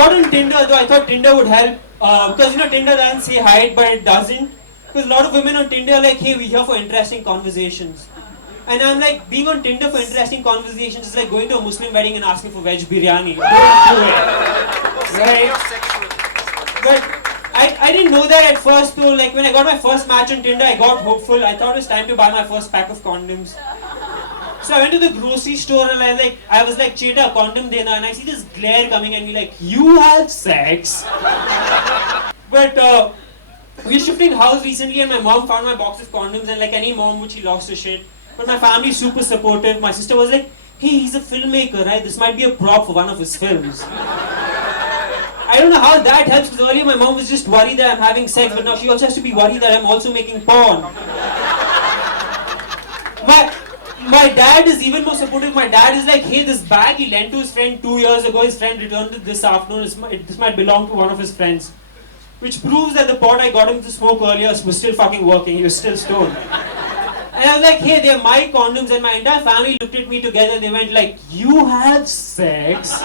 got on Tinder, though I thought Tinder would help. Because Tinder doesn't say hide, but it doesn't. Because a lot of women on Tinder are like, hey, we're here for interesting conversations. And I'm like, being on Tinder for interesting conversations is like going to a Muslim wedding and asking for veg biryani. Don't do it. Right? But I didn't know that at first though. Like when I got my first match on Tinder, I got hopeful. I thought it was time to buy my first pack of condoms. So I went to the grocery store and I was like, Cheta, condom dena, and I see this glare coming at me like, you have sex? But we were shifting house recently and my mom found my box of condoms, and like any mom would, she lost her shit. But my family's super supportive. My sister was like, hey, he's a filmmaker, right? This might be a prop for one of his films. I don't know how that helps, because earlier my mom was just worried that I'm having sex, but now she also has to be worried that I'm also making porn. My dad is even more supportive. My dad is like, hey, this bag he lent to his friend 2 years ago, his friend returned it this afternoon, this might belong to one of his friends. Which proves that the pot I got him to smoke earlier was still fucking working, he was still stoned. And I was like, hey, they're my condoms, and my entire family looked at me together and they went like, you have sex?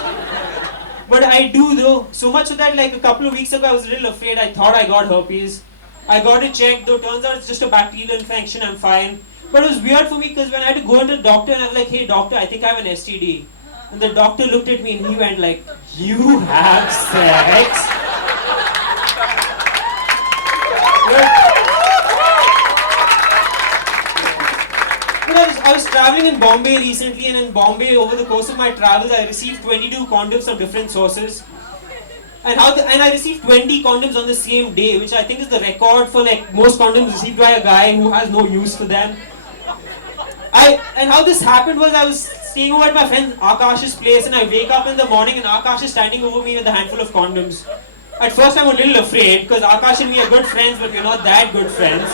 But I do though, so much so that like a couple of weeks ago I was a little afraid. I thought I got herpes. I got it checked though, turns out it's just a bacterial infection, I'm fine. But it was weird for me because when I had to go to the doctor and I was like, hey doctor, I think I have an STD. And the doctor looked at me and he went like, you have sex? I was traveling in Bombay recently, and in Bombay, over the course of my travels, I received 22 condoms from different sources. And I received 20 condoms on the same day, which I think is the record for like most condoms received by a guy who has no use for them. And how this happened was I was staying over at my friend Akash's place, and I wake up in the morning and Akash is standing over me with a handful of condoms. At first I'm a little afraid, because Akash and me are good friends, but we're not that good friends.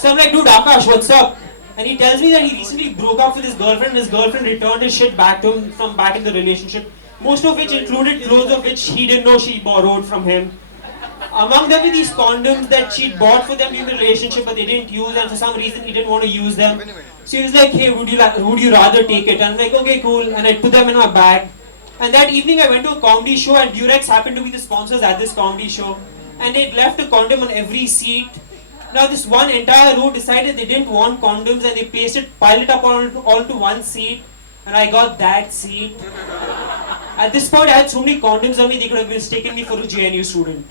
So I'm like, dude, Akash, what's up? And he tells me that he recently broke up with his girlfriend, and his girlfriend returned his shit back to him from back in the relationship. Most of which included clothes of which he didn't know she borrowed from him. Among them were these condoms that she'd bought for them in the relationship, but they didn't use, and for some reason he didn't want to use them. So he was like, hey, would you rather take it? And I'm like, okay, cool. And I put them in my bag. And that evening I went to a comedy show, and Durex happened to be the sponsors at this comedy show. And they'd left a condom on every seat. Now this one entire row decided they didn't want condoms, and they piled it up onto one seat, and I got that seat. At this point I had so many condoms on me they could have mistaken me for a JNU student.